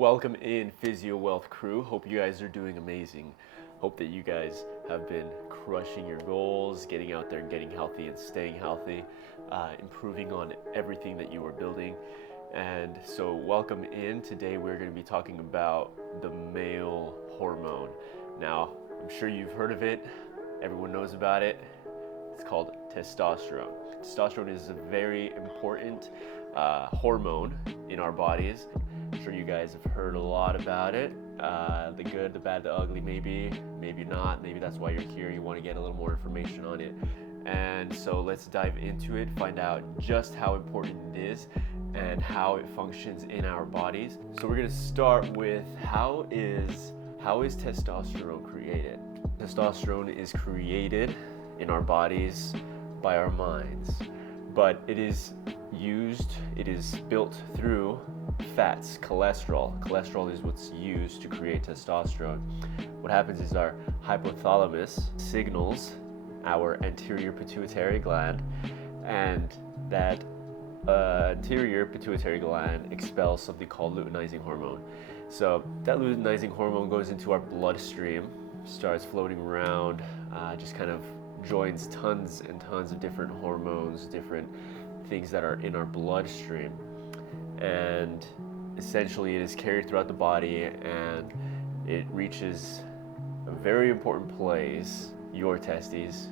Welcome in Physio Wealth crew. Hope you guys are doing amazing. Hope that you guys have been crushing your goals, getting out there and getting healthy and staying healthy, improving on everything that you are building. And so welcome in. Today we're going to be talking about the male hormone. Now, I'm sure you've heard of it. Everyone knows about it. It's called testosterone. Testosterone is a very important hormone in our bodies. I'm sure you guys have heard a lot about it. The good, the bad, the ugly, maybe not. Maybe that's why you're here. You want to get a little more information on it. And so let's dive into it, find out just how important it is and how it functions in our bodies. So we're going to start with how is testosterone created? Testosterone is created in our bodies by our minds, but it is built through fats, cholesterol. Cholesterol is what's used to create testosterone. What happens is our hypothalamus signals our anterior pituitary gland, and that anterior pituitary gland expels something called luteinizing hormone. So that luteinizing hormone goes into our bloodstream, starts floating around, just kind of joins tons and tons of different hormones, different things that are in our bloodstream, and essentially it is carried throughout the body and it reaches a very important place, your testes.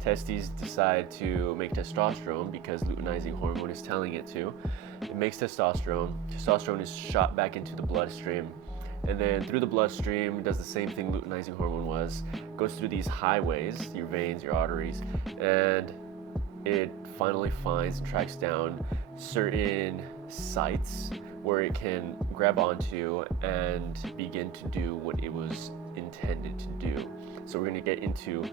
Testes decide to make testosterone because luteinizing hormone is telling it to. It makes testosterone. Testosterone is shot back into the bloodstream, and then through the bloodstream it does the same thing luteinizing hormone was, goes through these highways, your veins, your arteries, and it finally finds and tracks down certain sites where it can grab onto and begin to do what it was intended to do. So we're going to get into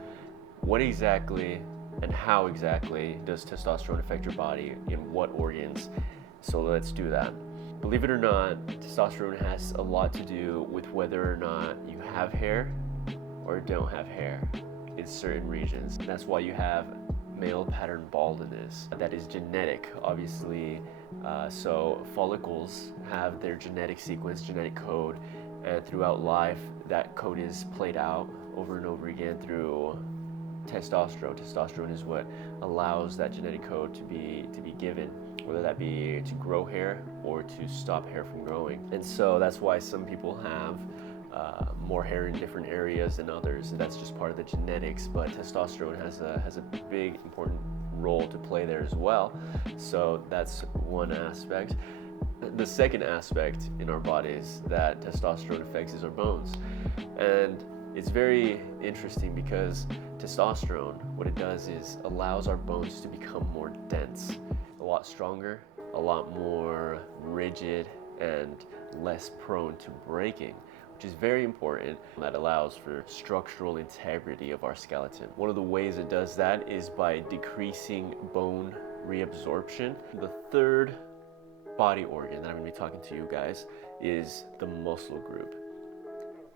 what exactly and how exactly does testosterone affect your body, in what organs. So let's do that. Believe it or not, testosterone has a lot to do with whether or not you have hair or don't have hair in certain regions. That's why you have male pattern baldness. That is genetic, obviously. So follicles have their genetic sequence, genetic code, and throughout life that code is played out over and over again through testosterone. Testosterone is what allows that genetic code to be given, whether that be to grow hair or to stop hair from growing. And so that's why some people have more hair in different areas than others, and that's just part of the genetics. But testosterone has a big important role to play there as well. So that's one aspect. The second aspect in our bodies that testosterone affects is our bones. And it's very interesting because testosterone, what it does is allows our bones to become more dense, a lot stronger, a lot more rigid, and less prone to breaking, which is very important. That allows for structural integrity of our skeleton. One of the ways it does that is by decreasing bone reabsorption. The third body organ that I'm going to be talking to you guys is the muscle group.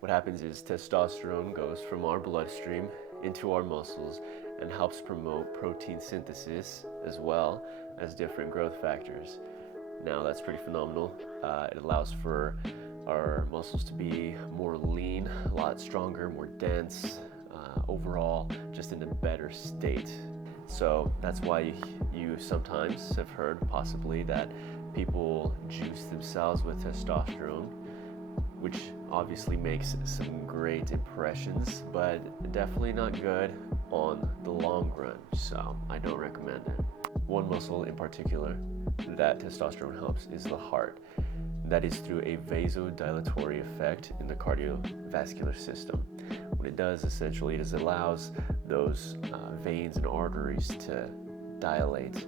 What happens is testosterone goes from our bloodstream into our muscles and helps promote protein synthesis as well as different growth factors. Now that's pretty phenomenal. It allows for our muscles to be more lean, a lot stronger, more dense, overall just in a better state. So that's why you sometimes have heard possibly that people juice themselves with testosterone, which obviously makes some great impressions, but definitely not good on the long run, so I don't recommend it. One muscle in particular that testosterone helps is the heart. That is through a vasodilatory effect in the cardiovascular system. What it does essentially is it allows those veins and arteries to dilate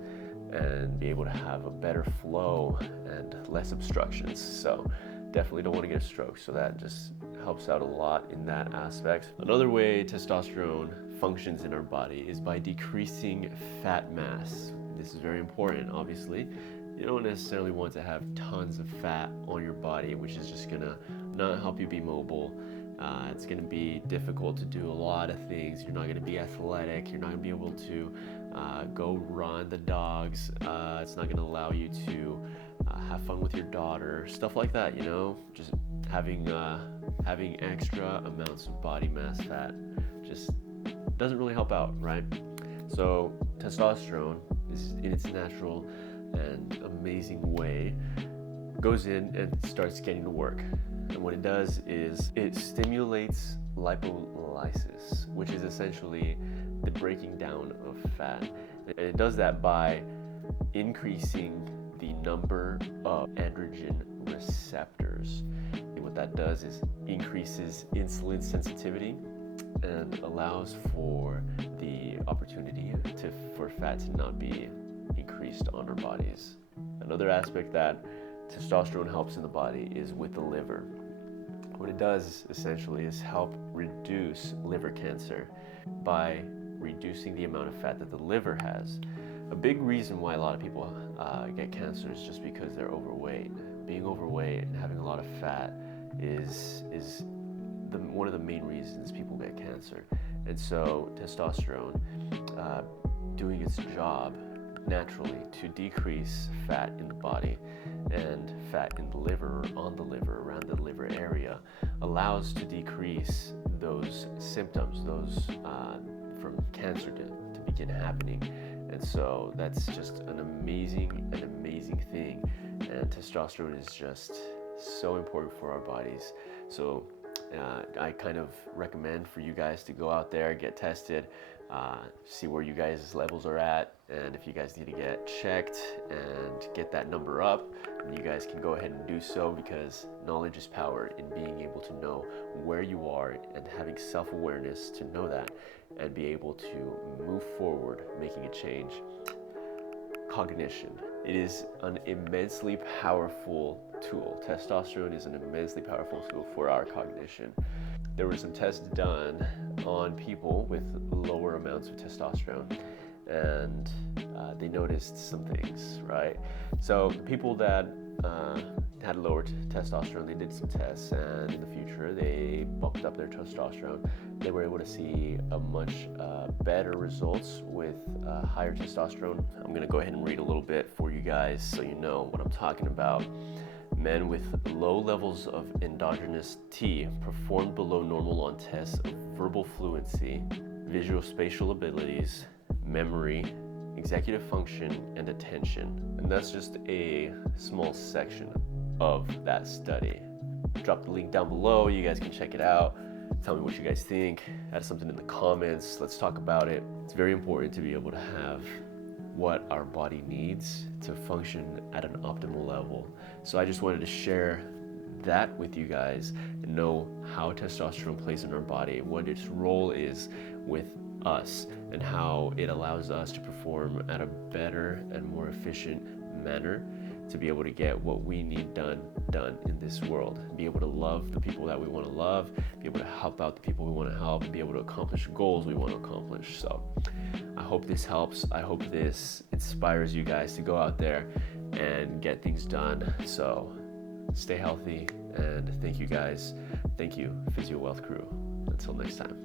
and be able to have a better flow and less obstructions. So definitely don't want to get a stroke, so that just helps out a lot in that aspect. Another way testosterone functions in our body is by decreasing fat mass. This is very important, obviously. You don't necessarily want to have tons of fat on your body, which is just gonna not help you be mobile. It's gonna be difficult to do a lot of things. You're not gonna be athletic. You're not gonna be able to go run the dogs. It's not gonna allow you to have fun with your daughter, stuff like that, you know, just having extra amounts of body mass fat just doesn't really help out, right? So testosterone is in its natural and amazing way goes in and starts getting to work. And what it does is it stimulates lipolysis, which is essentially the breaking down of fat. And it does that by increasing the number of androgen receptors. And what that does is increases insulin sensitivity and allows for the opportunity for fat to not be increased on our bodies. Another aspect that testosterone helps in the body is with the liver. What it does essentially is help reduce liver cancer by reducing the amount of fat that the liver has. A big reason why a lot of people get cancer is just because they're overweight. Being overweight and having a lot of fat is one of the main reasons people get cancer. And so testosterone doing its job naturally to decrease fat in the body and fat in the liver, or on the liver, around the liver area, allows to decrease those symptoms, those from cancer to begin happening. And so that's just an amazing thing. And testosterone is just so important for our bodies. So I kind of recommend for you guys to go out there, get tested, see where you guys' levels are at, and if you guys need to get checked and get that number up, you guys can go ahead and do so, because knowledge is power in being able to know where you are and having self-awareness to know that and be able to move forward, making a change. Cognition. It is an immensely powerful tool. Testosterone is an immensely powerful tool for our cognition. There were some tests done on people with lower amounts of testosterone, and they noticed some things, right? So people that had lower testosterone, they did some tests, and in the future they bumped up their testosterone. They were able to see a much better results with higher testosterone. I'm gonna go ahead and read a little bit for you guys so you know what I'm talking about. Men with low levels of endogenous T performed below normal on tests of verbal fluency, visual-spatial abilities, memory, executive function, and attention. And that's just a small section of that study. Drop the link down below, you guys can check it out. Tell me what you guys think, add something in the comments, let's talk about it. It's very important to be able to have what our body needs to function at an optimal level. So I just wanted to share that with you guys and know how testosterone plays in our body, what its role is with us, and how it allows us to perform at a better and more efficient manner to be able to get what we need done in this world, be able to love the people that we want to love, be able to help out the people we want to help, and be able to accomplish goals we want to accomplish. So I hope this helps. I hope this inspires you guys to go out there and get things done. So stay healthy, and thank you guys. Thank you, Physio Wealth Crew. Until next time.